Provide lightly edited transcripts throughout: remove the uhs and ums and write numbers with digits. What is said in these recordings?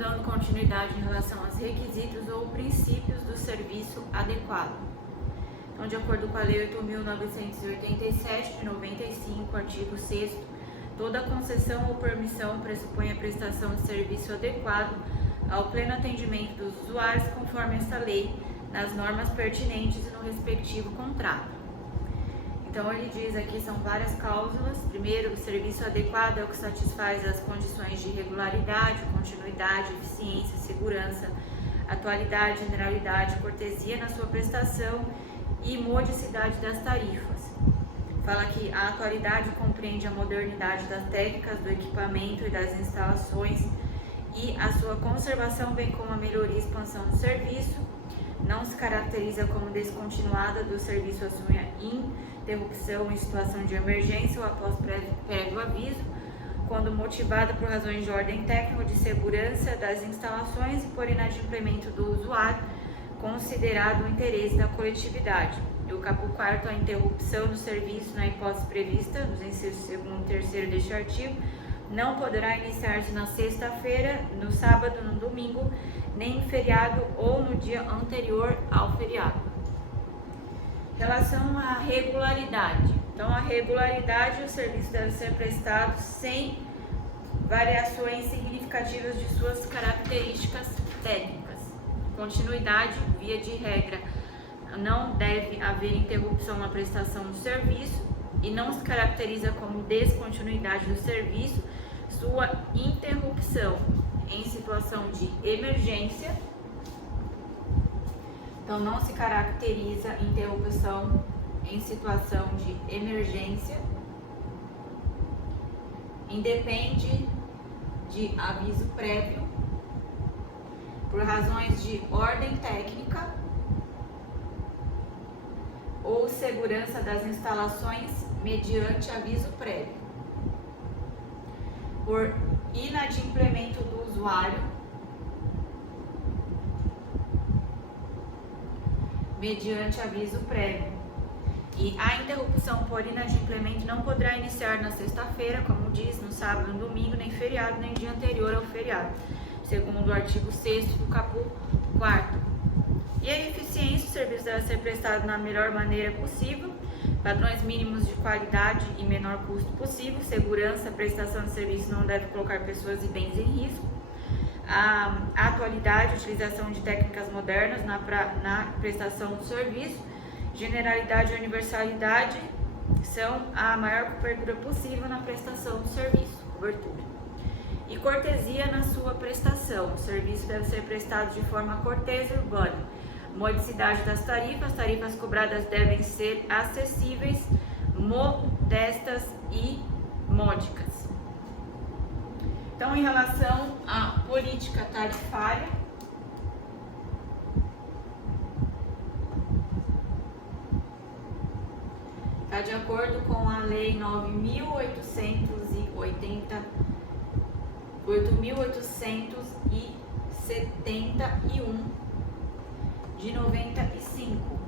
dando continuidade em relação aos requisitos ou princípios do serviço adequado. Então, de acordo com a Lei 8.987 de 95, artigo 6º, toda concessão ou permissão pressupõe a prestação de serviço adequado ao pleno atendimento dos usuários conforme esta lei, nas normas pertinentes e no respectivo contrato. Então ele diz aqui, são várias cláusulas. Primeiro, o serviço adequado é o que satisfaz as condições de regularidade, continuidade, eficiência, segurança, atualidade, generalidade, cortesia na sua prestação e modicidade das tarifas. Fala que a atualidade compreende a modernidade das técnicas, do equipamento e das instalações e a sua conservação, bem como a melhoria e expansão do serviço. Não se caracteriza como descontinuada do serviço, assume a interrupção em situação de emergência ou após prévio aviso, quando motivada por razões de ordem técnica ou de segurança das instalações e por inadimplemento do usuário, considerado o interesse da coletividade. E o caput 4º, a interrupção do serviço na hipótese prevista nos incisos 2º e 3º deste artigo, não poderá iniciar-se na sexta-feira, no sábado, no domingo, nem em feriado ou no dia anterior ao feriado. Em relação à regularidade. Então, a regularidade, o serviço deve ser prestado sem variações significativas de suas características técnicas. Continuidade, via de regra, não deve haver interrupção na prestação do serviço e não se caracteriza como descontinuidade do serviço sua interrupção em situação de emergência. Então, não se caracteriza interrupção em situação de emergência, independe de aviso prévio, por razões de ordem técnica ou segurança das instalações mediante aviso prévio, por inadimplemento do usuário mediante aviso prévio. E a interrupção por inadimplemento não poderá iniciar na sexta-feira, como diz, no sábado, no domingo, nem feriado, nem dia anterior ao feriado, segundo o artigo 6º do caput 4º. E a eficiência, o serviço deve ser prestado na melhor maneira possível, padrões mínimos de qualidade e menor custo possível, segurança, a prestação de serviço não deve colocar pessoas e bens em risco, a atualidade, utilização de técnicas modernas na prestação do serviço, generalidade e universalidade são a maior cobertura possível na prestação do serviço, cobertura. E cortesia na sua prestação, o serviço deve ser prestado de forma cortês e urbana. Modicidade das tarifas, tarifas cobradas devem ser acessíveis, modestas e módicas. Então, em relação à política tarifária, está de acordo com a Lei 8.871 de 95.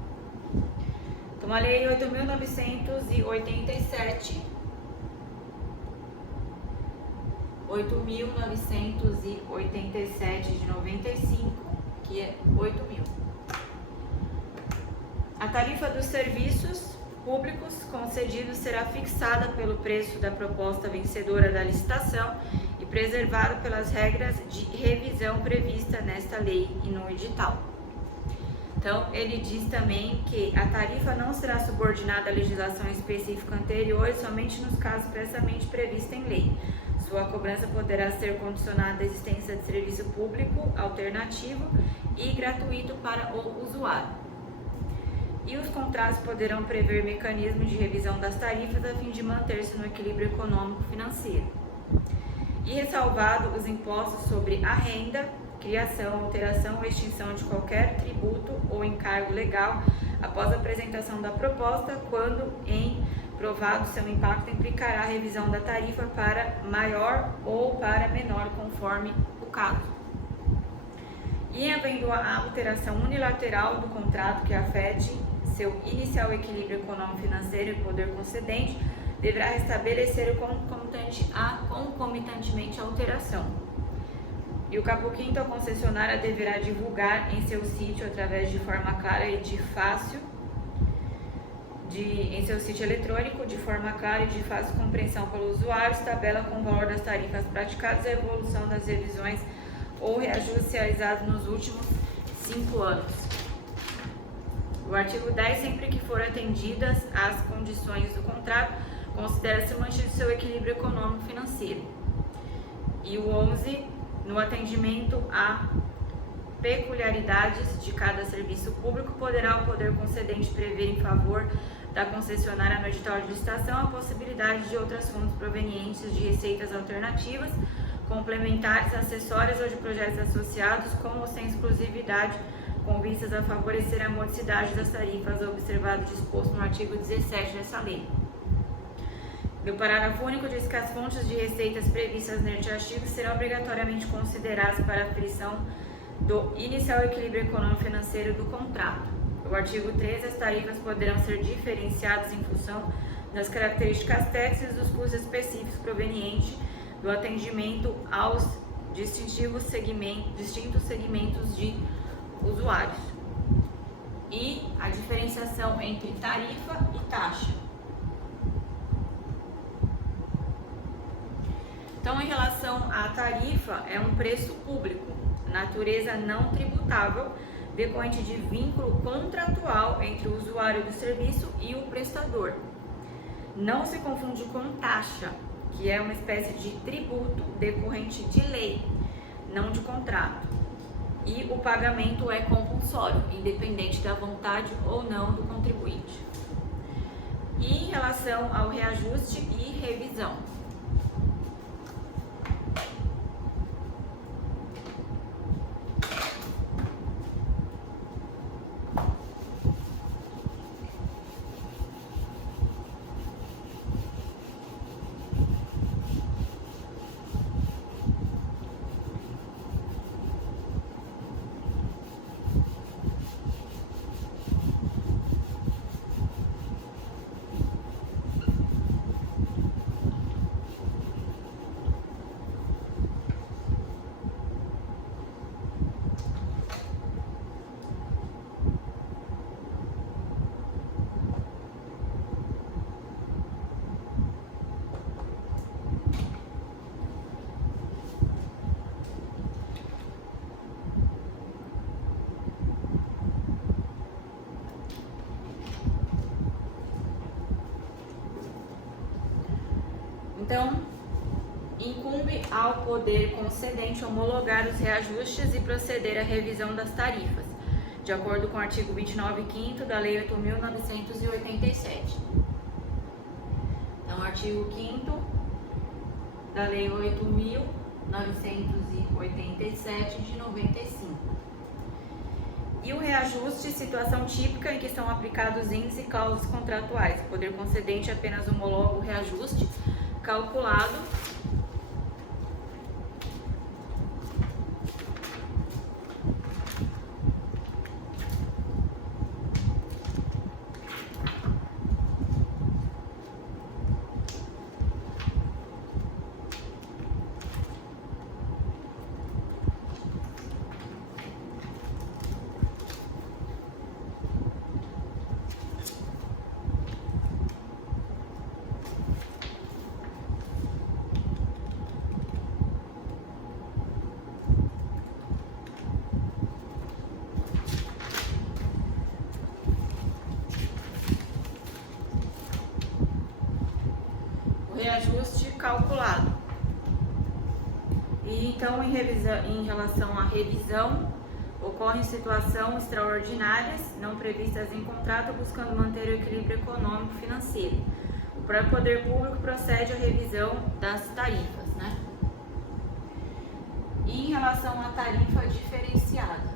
Então, a Lei 8.987 de 95, que é 8.000. A tarifa dos serviços públicos concedidos será fixada pelo preço da proposta vencedora da licitação e preservado pelas regras de revisão prevista nesta lei e no edital. Então, ele diz também que a tarifa não será subordinada à legislação específica anterior e somente nos casos expressamente previstos em lei. Sua cobrança poderá ser condicionada à existência de serviço público alternativo e gratuito para o usuário. E os contratos poderão prever mecanismos de revisão das tarifas a fim de manter-se no equilíbrio econômico-financeiro. E ressalvado os impostos sobre a renda, criação, alteração ou extinção de qualquer tributo ou encargo legal após a apresentação da proposta, quando em provado seu impacto implicará a revisão da tarifa para maior ou para menor, conforme o caso. E havendo a alteração unilateral do contrato que afete seu inicial equilíbrio econômico-financeiro e poder concedente, deverá restabelecer concomitantemente a alteração. E o caput 5º, a concessionária deverá divulgar em seu sítio, através de forma clara e de fácil, em seu sítio eletrônico, de forma clara e de fácil compreensão pelos usuários, tabela com o valor das tarifas praticadas e a evolução das revisões ou reajustes realizados nos últimos 5 anos. O artigo 10, sempre que for atendidas as condições do contrato, considera-se mantido seu equilíbrio econômico financeiro. E o 11, no atendimento a peculiaridades de cada serviço público, poderá o poder concedente prever em favor da concessionária no edital de licitação a possibilidade de outras fontes provenientes de receitas alternativas, complementares, acessórias ou de projetos associados, com ou sem exclusividade, com vistas a favorecer a modicidade das tarifas, observado o disposto no artigo 17 dessa lei. O parágrafo único diz que as fontes de receitas previstas neste artigo serão obrigatoriamente consideradas para a aferição do inicial equilíbrio econômico-financeiro do contrato. O artigo 13, as tarifas poderão ser diferenciadas em função das características técnicas e dos custos específicos provenientes do atendimento aos distintos segmentos de usuários. E a diferenciação entre tarifa e taxa. Então, em relação à tarifa, é um preço público, natureza não tributável, decorrente de vínculo contratual entre o usuário do serviço e o prestador. Não se confunde com taxa, que é uma espécie de tributo decorrente de lei, não de contrato. E o pagamento é compulsório, independente da vontade ou não do contribuinte. E em relação ao reajuste e revisão. Então, incumbe ao poder concedente homologar os reajustes e proceder à revisão das tarifas, de acordo com o artigo 29 5º da Lei 8.987. Então, artigo 5º da Lei 8.987 de 95. E o reajuste, situação típica em que são aplicados índices e cláusulas contratuais. O poder concedente apenas homologa o reajuste calculado reajuste calculado. E então, em relação à revisão, ocorrem situações extraordinárias não previstas em contrato, buscando manter o equilíbrio econômico financeiro. O próprio poder público procede à revisão das tarifas, né? E em relação à tarifa diferenciada,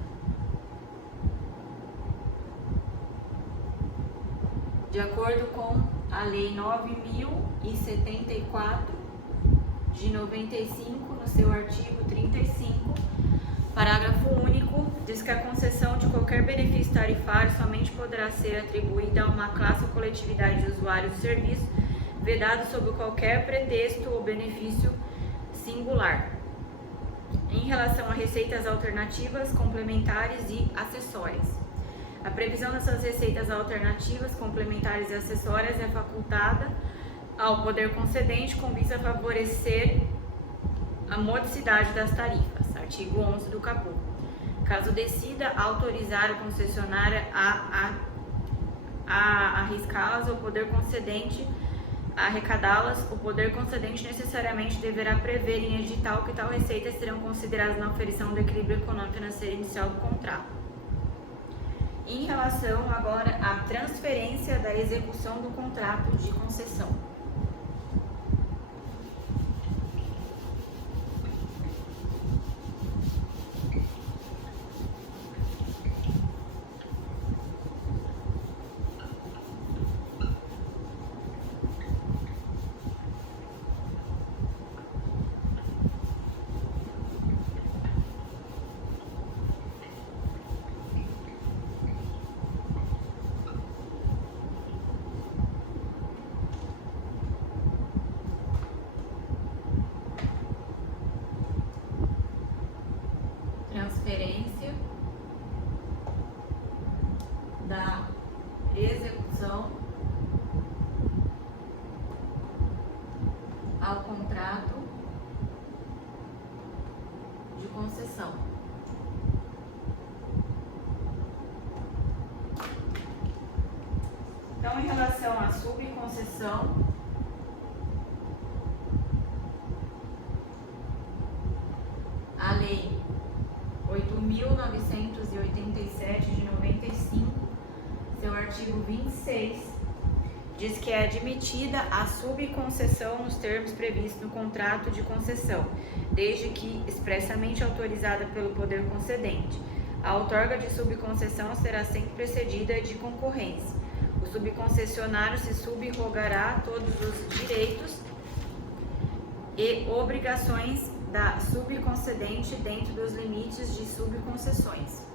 de acordo com a Lei 9.074 de 95, no seu artigo 35, parágrafo único, diz que a concessão de qualquer benefício tarifário somente poderá ser atribuída a uma classe ou coletividade de usuários do serviço, vedado sob qualquer pretexto ou benefício singular. Em relação a receitas alternativas, complementares e acessórias. A previsão dessas receitas alternativas, complementares e acessórias é facultada ao poder concedente com vista a favorecer a modicidade das tarifas, artigo 11 do caput. Caso decida autorizar o concessionário a arriscá-las, o poder concedente a arrecadá-las, o poder concedente necessariamente deverá prever em edital que tal receitas serão consideradas na oferição do equilíbrio econômico financeiro inicial do contrato. Em relação agora à transferência da execução do contrato de concessão. Transferência da execução ao contrato de concessão. Então, em relação à subconcessão, a lei 8.987 de 95, seu artigo 26, diz que é admitida a subconcessão nos termos previstos no contrato de concessão, desde que expressamente autorizada pelo poder concedente. A outorga de subconcessão será sempre precedida de concorrência. O subconcessionário se subrogará todos os direitos e obrigações da subconcedente dentro dos limites de subconcessões.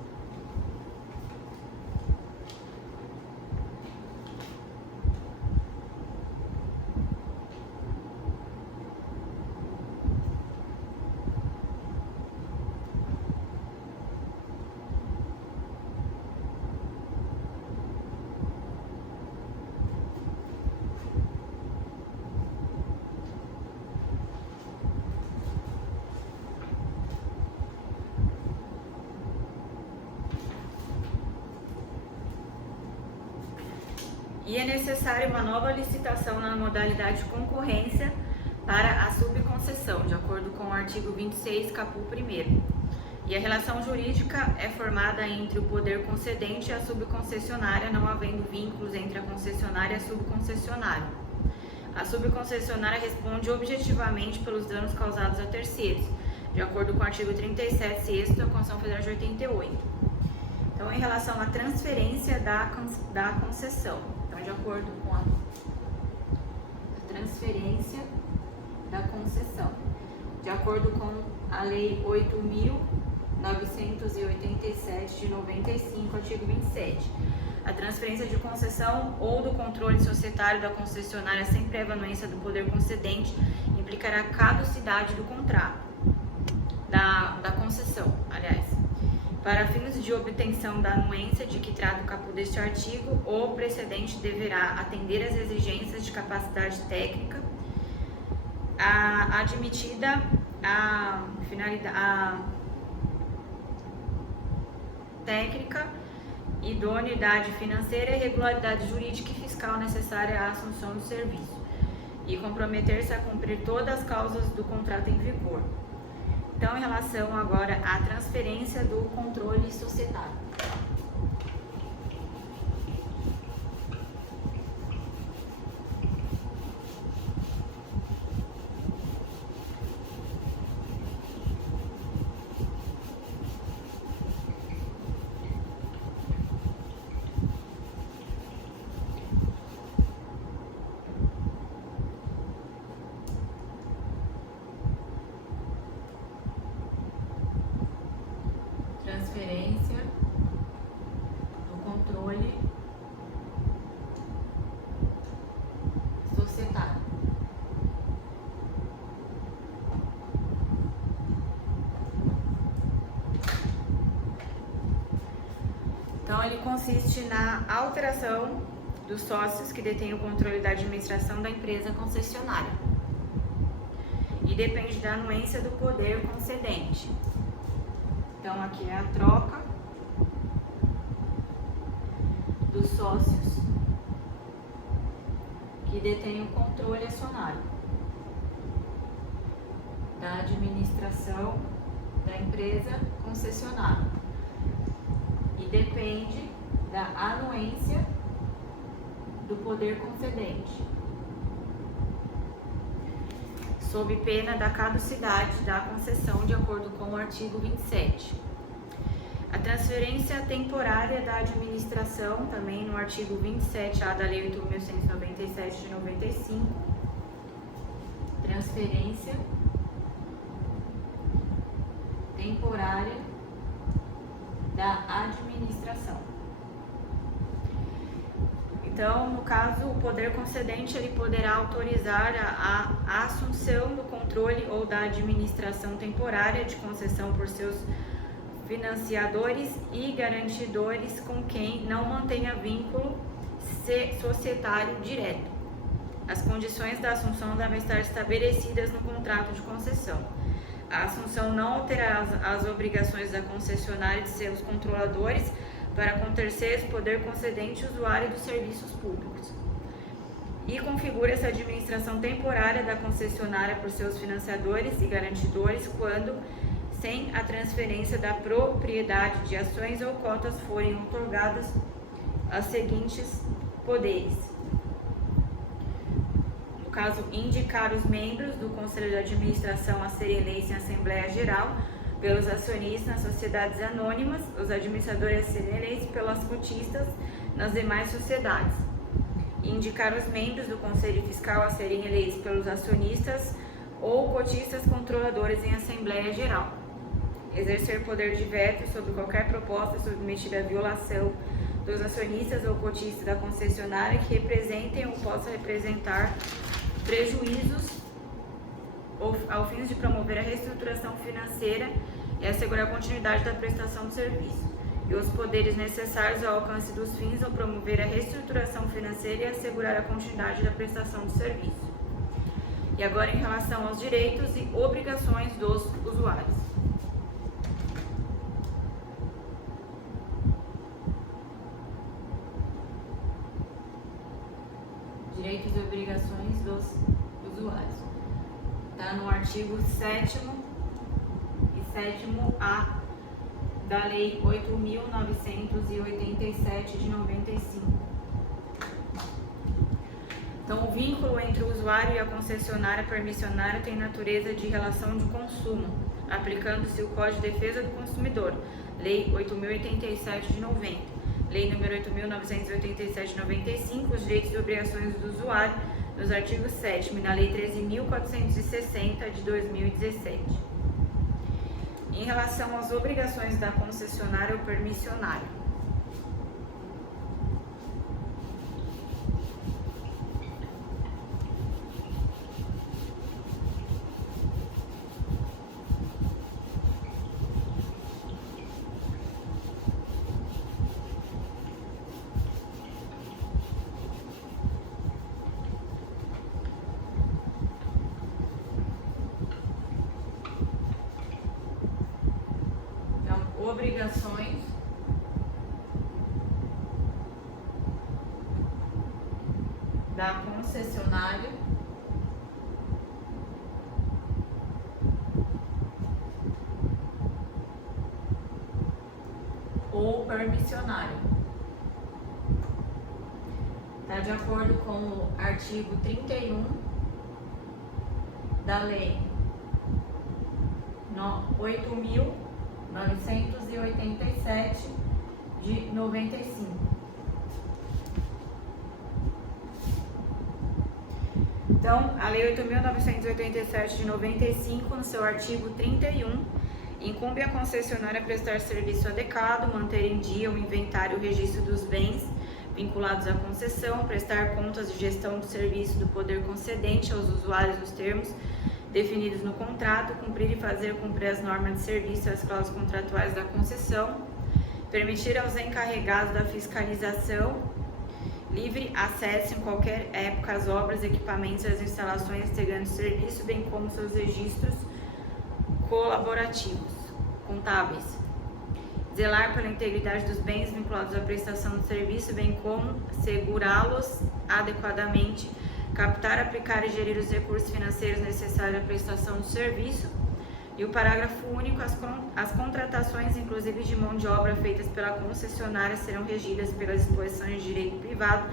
E é necessária uma nova licitação na modalidade de concorrência para a subconcessão, de acordo com o artigo 26, caput 1º. E a relação jurídica é formada entre o poder concedente e a subconcessionária, não havendo vínculos entre a concessionária e a subconcessionária. A subconcessionária responde objetivamente pelos danos causados a terceiros, de acordo com o artigo 37, 6º da Constituição Federal de 88. Então, em relação à transferência da concessão, de acordo com a transferência da concessão, de acordo com a Lei 8.987 de 95, artigo 27. A transferência de concessão ou do controle societário da concessionária sem prévia anuência do poder concedente implicará caducidade do contrato, da concessão, aliás. Para fins de obtenção da anuência de que trata o caput deste artigo, o precedente deverá atender às exigências de capacidade técnica, admitida a técnica, idoneidade financeira e regularidade jurídica e fiscal necessária à assunção do serviço, e comprometer-se a cumprir todas as causas do contrato em vigor. Então, em relação agora à transferência do controle societário. Transferência do controle societário. Então, ele consiste na alteração dos sócios que detêm o controle da administração da empresa concessionária e depende da anuência do poder concedente. Então, aqui é a troca dos sócios que detêm o controle acionário da administração da empresa concessionária e depende da anuência do poder concedente, sob pena da caducidade da concessão de acordo com o artigo 27. A transferência temporária da administração, também no artigo 27A da Lei 8.197 de 95, transferência temporária da administração. Então, no caso, o poder concedente ele poderá autorizar a assunção do controle ou da administração temporária de concessão por seus financiadores e garantidores com quem não mantenha vínculo societário direto. As condições da assunção devem estar estabelecidas no contrato de concessão. A assunção não alterará as obrigações da concessionária e de seus controladores para com terceiros, poder concedente e usuário dos serviços públicos. E configura essa administração temporária da concessionária por seus financiadores e garantidores quando, sem a transferência da propriedade de ações ou cotas, forem outorgadas aos seguintes poderes. No caso, indicar os membros do Conselho de Administração a serem eleitos em Assembleia Geral pelos acionistas nas sociedades anônimas, os administradores a serem eleitos pelas cotistas nas demais sociedades. Indicar os membros do Conselho Fiscal a serem eleitos pelos acionistas ou cotistas controladores em Assembleia Geral. Exercer poder de veto sobre qualquer proposta submetida à violação dos acionistas ou cotistas da concessionária que representem ou possam representar prejuízos ao fim de promover a reestruturação financeira e assegurar a continuidade da prestação do serviço, e os poderes necessários ao alcance dos fins ao promover a reestruturação financeira e assegurar a continuidade da prestação do serviço. E agora, em relação aos direitos e obrigações dos usuários. Direitos e obrigações dos usuários. Está no artigo 7º e 7º-A da Lei 8.987 de 95. Então, o vínculo entre o usuário e a concessionária permissionária tem natureza de relação de consumo, aplicando-se o Código de Defesa do Consumidor, Lei 8.087 de 90, Lei nº 8.987 de 95, os direitos e obrigações do usuário, nos artigos 7º e na Lei 13.460 de 2017. Em relação às obrigações da concessionária ou permissionária. Obrigações da concessionária ou permissionária. Está de acordo com o artigo 31 da Lei 8.987 de 95. Então, a Lei 8.987 de 95, no seu artigo 31, incumbe a concessionária prestar serviço adequado, manter em dia o inventário e o registro dos bens vinculados à concessão, prestar contas de gestão do serviço do poder concedente aos usuários dos termos definidos no contrato, cumprir e fazer cumprir as normas de serviço e as cláusulas contratuais da concessão, Permitir aos encarregados da fiscalização livre acesso em qualquer época às obras, equipamentos e às instalações integrantes do serviço, bem como seus registros colaborativos, contábeis. Zelar pela integridade dos bens vinculados à prestação do serviço, bem como segurá-los adequadamente, captar, aplicar e gerir os recursos financeiros necessários à prestação do serviço. E o parágrafo único, as contratações, inclusive de mão de obra, feitas pela concessionária serão regidas pelas disposições de direito privado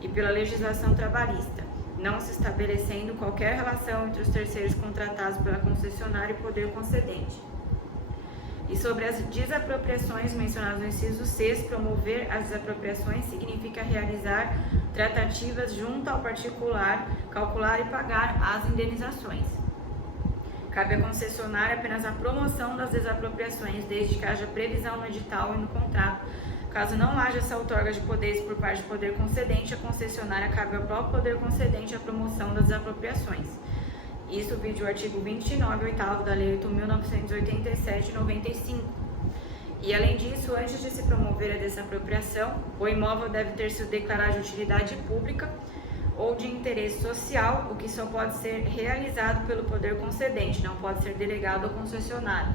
e pela legislação trabalhista, não se estabelecendo qualquer relação entre os terceiros contratados pela concessionária e o poder concedente. E sobre as desapropriações mencionadas no inciso 6, promover as desapropriações significa realizar tratativas junto ao particular, calcular e pagar as indenizações. Cabe à concessionária apenas a promoção das desapropriações, desde que haja previsão no edital e no contrato. Caso não haja essa outorga de poderes por parte do poder concedente, a concessionária cabe ao próprio poder concedente a promoção das desapropriações. Isso vide o artigo 29, 8º da Lei 8.987 de 95. E além disso, antes de se promover a desapropriação, o imóvel deve ter sido declarado de utilidade pública ou de interesse social, o que só pode ser realizado pelo poder concedente, não pode ser delegado ao concessionário.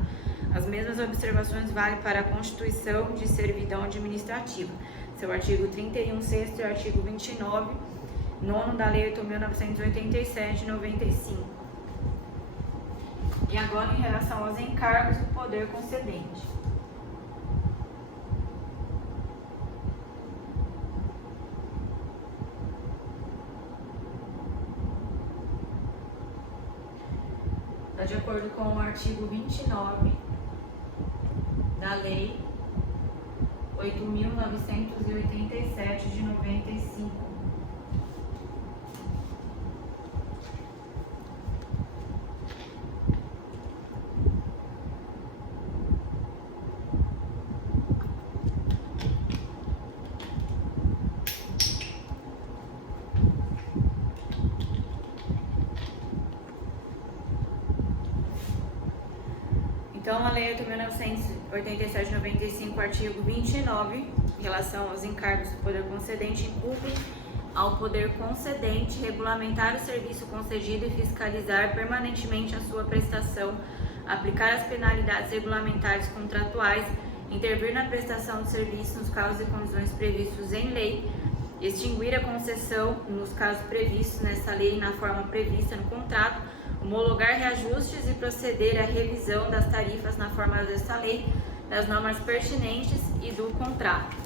As mesmas observações valem para a constituição de servidão administrativa, seu artigo 31, 6º e artigo 29, 9º da Lei 8.987 de 95. E agora, em relação aos encargos do poder concedente. De acordo com o artigo 29 da Lei 8.987 de 95. Então, a Lei 8.987 de 95, artigo 29, em relação aos encargos do poder concedente, incumbe ao poder concedente regulamentar o serviço concedido e fiscalizar permanentemente a sua prestação, aplicar as penalidades regulamentares contratuais, intervir na prestação do serviço nos casos e condições previstos em lei, extinguir a concessão nos casos previstos nesta lei e na forma prevista no contrato, homologar reajustes e proceder à revisão das tarifas na forma desta lei, das normas pertinentes e do contrato.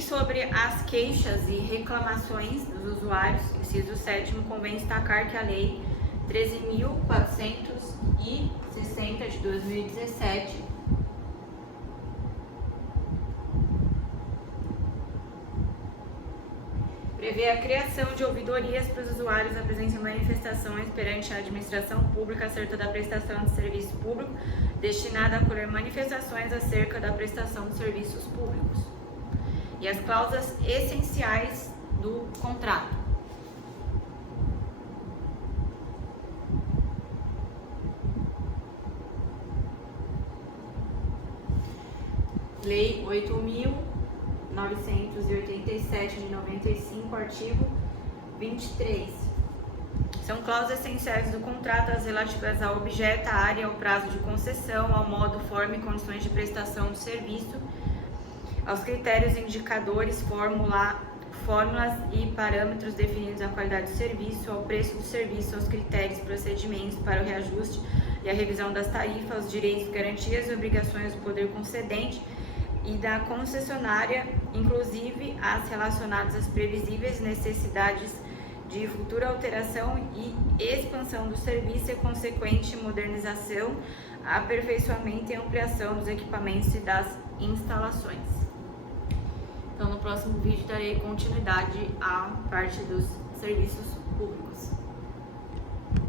Sobre as queixas e reclamações dos usuários, inciso 7º, convém destacar que a Lei 13.460 de 2017 prevê a criação de ouvidorias para os usuários da presença de manifestações perante a administração pública acerca da prestação de serviço público, destinada a acolher manifestações acerca da prestação de serviços públicos. E as cláusulas essenciais do contrato. Lei 8.987 de 95, artigo 23. São cláusulas essenciais do contrato as relativas ao objeto, à área, ao prazo de concessão, ao modo, forma e condições de prestação do serviço, aos critérios, indicadores, fórmulas e parâmetros definidos à qualidade do serviço, ao preço do serviço, aos critérios, procedimentos para o reajuste e e a revisão das tarifas, direitos, garantias e obrigações do poder concedente e da concessionária, inclusive as relacionadas às previsíveis necessidades de futura alteração e expansão do serviço e consequente modernização, aperfeiçoamento e ampliação dos equipamentos e das instalações. Então, no próximo vídeo darei continuidade à parte dos serviços públicos.